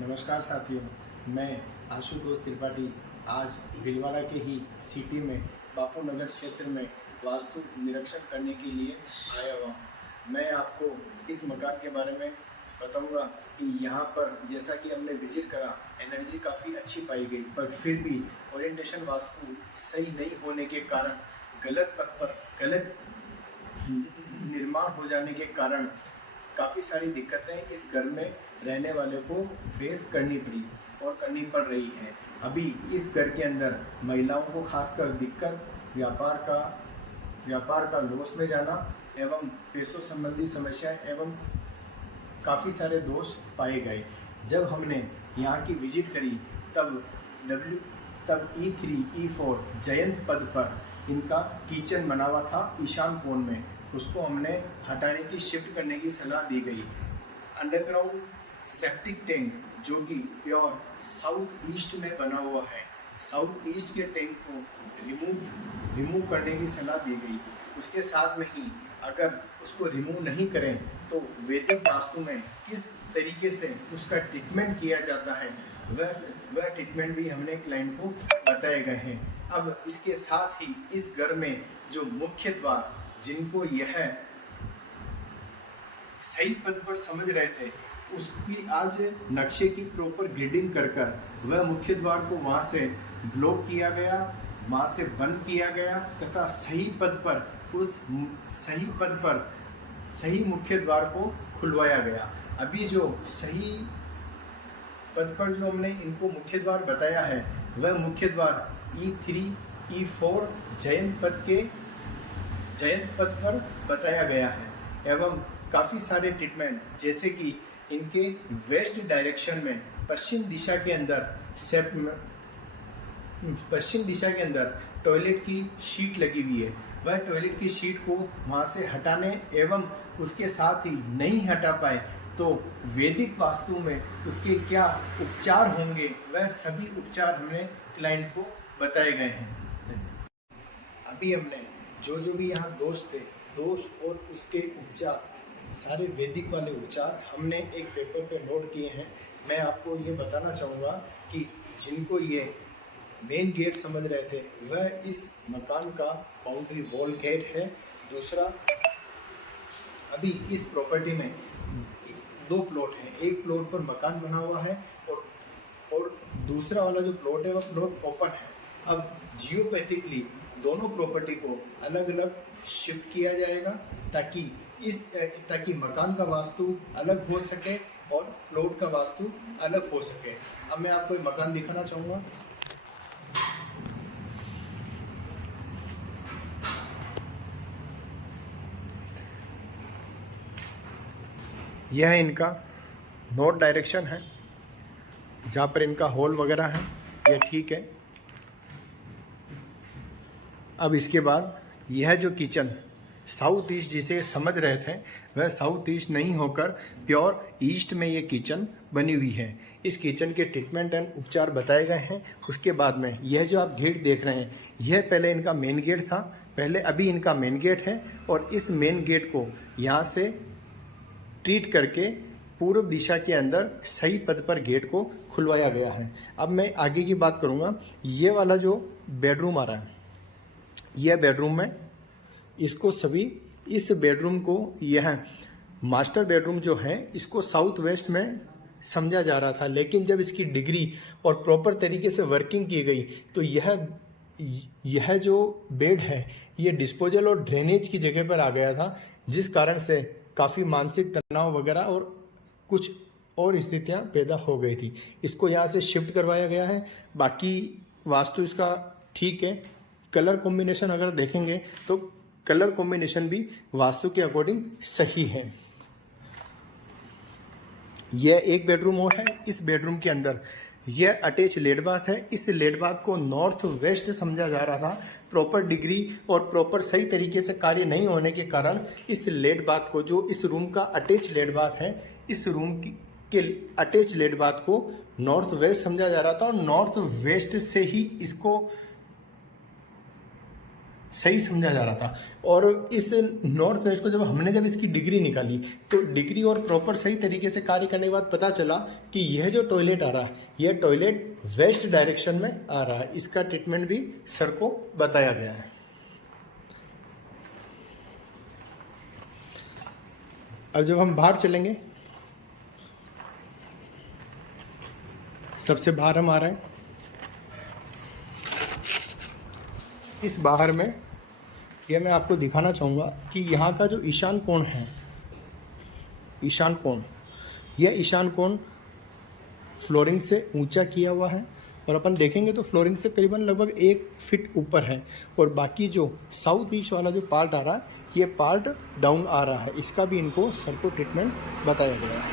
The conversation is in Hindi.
नमस्कार साथियों, मैं आशुतोष त्रिपाठी आज भीलवाड़ा के ही सिटी में बापू नगर क्षेत्र में वास्तु निरीक्षण करने के लिए आया हुआ हूँ। मैं आपको इस मकान के बारे में बताऊंगा कि यहाँ पर जैसा कि हमने विजिट करा, एनर्जी काफ़ी अच्छी पाई गई, पर फिर भी ओरिएंटेशन वास्तु सही नहीं होने के कारण गलत पथ पर गलत निर्माण हो जाने के कारण काफ़ी सारी दिक्कतें इस घर में रहने वाले को फेस करनी पड़ी और करनी पड़ रही है। अभी इस घर के अंदर महिलाओं को खासकर दिक्कत व्यापार का लॉस में जाना एवं पैसों संबंधी समस्याएं एवं काफ़ी सारे दोष पाए गए। जब हमने यहाँ की विजिट करी तब E3 E4 जयंत पद पर इनका किचन बना हुआ था ईशान कोण में, उसको हमने हटाने की शिफ्ट करने की सलाह दी गई। अंडरग्राउंड सेप्टिक टैंक जो कि प्योर साउथ ईस्ट में बना हुआ है, साउथ ईस्ट के टैंक को रिमूव करने की सलाह दी गई। उसके साथ में ही अगर उसको रिमूव नहीं करें तो वैदिक वास्तु में किस तरीके से उसका ट्रीटमेंट किया जाता है वह ट्रीटमेंट भी हमने क्लाइंट को बताए गए हैं। अब इसके साथ ही इस घर में जो मुख्य द्वार जिनको यह सही पद पर समझ रहे थे उसकी आज नक्शे की प्रॉपर ग्रिडिंग कर वह मुख्य द्वार को वहां से ब्लॉक किया गया, वहां से बंद किया गया तथा सही पद पर सही मुख्य द्वार को खुलवाया गया। अभी जो सही पद पर जो हमने इनको मुख्य द्वार बताया है वह मुख्य द्वार E3 E4 जयंत पद पर बताया गया है एवं काफ़ी सारे ट्रीटमेंट जैसे कि इनके वेस्ट डायरेक्शन में पश्चिम दिशा के अंदर टॉयलेट की शीट लगी हुई है, वह टॉयलेट की शीट को वहाँ से हटाने एवं उसके साथ ही नहीं हटा पाए तो वैदिक वास्तु में उसके क्या उपचार होंगे वह सभी उपचार हमने क्लाइंट को बताए गए हैं। अभी हमने जो भी यहाँ दोष और उसके उपचार सारे वैदिक वाले उपचार हमने एक पेपर पे नोट किए हैं। मैं आपको ये बताना चाहूँगा कि जिनको ये मेन गेट समझ रहे थे वह इस मकान का बाउंड्री वॉल गेट है। दूसरा, अभी इस प्रॉपर्टी में 2 प्लॉट हैं, एक प्लॉट पर मकान बना हुआ है और दूसरा वाला जो प्लॉट है वह प्लॉट ओपन है। अब जियोपैथिकली दोनों प्रॉपर्टी को अलग अलग शिफ्ट किया जाएगा ताकि मकान का वास्तु अलग हो सके और प्लॉट का वास्तु अलग हो सके। अब मैं आपको एक मकान दिखाना चाहूँगा। यह इनका नॉर्थ डायरेक्शन है जहाँ पर इनका हॉल वगैरह है, यह ठीक है। अब इसके बाद यह जो किचन साउथ ईस्ट जिसे समझ रहे थे वह साउथ ईस्ट नहीं होकर प्योर ईस्ट में ये किचन बनी हुई है। इस किचन के ट्रीटमेंट एंड उपचार बताए गए हैं। उसके बाद में यह जो आप गेट देख रहे हैं यह पहले इनका मेन गेट था, अभी इनका मेन गेट है और इस मेन गेट को यहाँ से ट्रीट करके पूर्व दिशा के अंदर सही पद पर गेट को खुलवाया गया है। अब मैं आगे की बात करूँगा। ये वाला जो बेडरूम आ रहा है यह बेडरूम है, इस बेडरूम को यह मास्टर बेडरूम जो है इसको साउथ वेस्ट में समझा जा रहा था, लेकिन जब इसकी डिग्री और प्रॉपर तरीके से वर्किंग की गई तो यह जो बेड है ये डिस्पोजल और ड्रेनेज की जगह पर आ गया था, जिस कारण से काफ़ी मानसिक तनाव वगैरह और कुछ और स्थितियां पैदा हो गई थी। इसको यहाँ से शिफ्ट करवाया गया है। बाकी वास्तु इसका ठीक है। कलर कॉम्बिनेशन अगर देखेंगे तो कलर कॉम्बिनेशन भी वास्तु के अकॉर्डिंग सही है। यह एक बेडरूम और है। इस बेडरूम के अंदर यह अटैच लेट बाथ है। इस लेट बाथ को नॉर्थ वेस्ट समझा जा रहा था। प्रॉपर डिग्री और प्रॉपर सही तरीके से कार्य नहीं होने के कारण इस लेट बाथ को, जो इस रूम का अटैच लेट बाथ है, इस रूम के अटैच लेट बाथ को नॉर्थ वेस्ट समझा जा रहा था और नॉर्थ वेस्ट से ही इसको सही समझा जा रहा था। और इस नॉर्थ वेस्ट को जब इसकी डिग्री निकाली तो डिग्री और प्रॉपर सही तरीके से कार्य करने के बाद पता चला कि यह जो टॉयलेट आ रहा है यह टॉयलेट वेस्ट डायरेक्शन में आ रहा है। इसका ट्रीटमेंट भी सर को बताया गया है। अब जब हम बाहर चलेंगे, सबसे बाहर हम आ रहे हैं। इस बाहर में यह मैं आपको दिखाना चाहूँगा कि यहाँ का जो ईशान कोण है, ईशान कोण, यह ईशान कोण फ्लोरिंग से ऊंचा किया हुआ है और अपन देखेंगे तो फ्लोरिंग से करीबन लगभग 1 फीट ऊपर है। और बाकी जो साउथ ईस्ट वाला जो पार्ट आ रहा है ये पार्ट डाउन आ रहा है। इसका भी इनको सर को ट्रीटमेंट बताया गया है।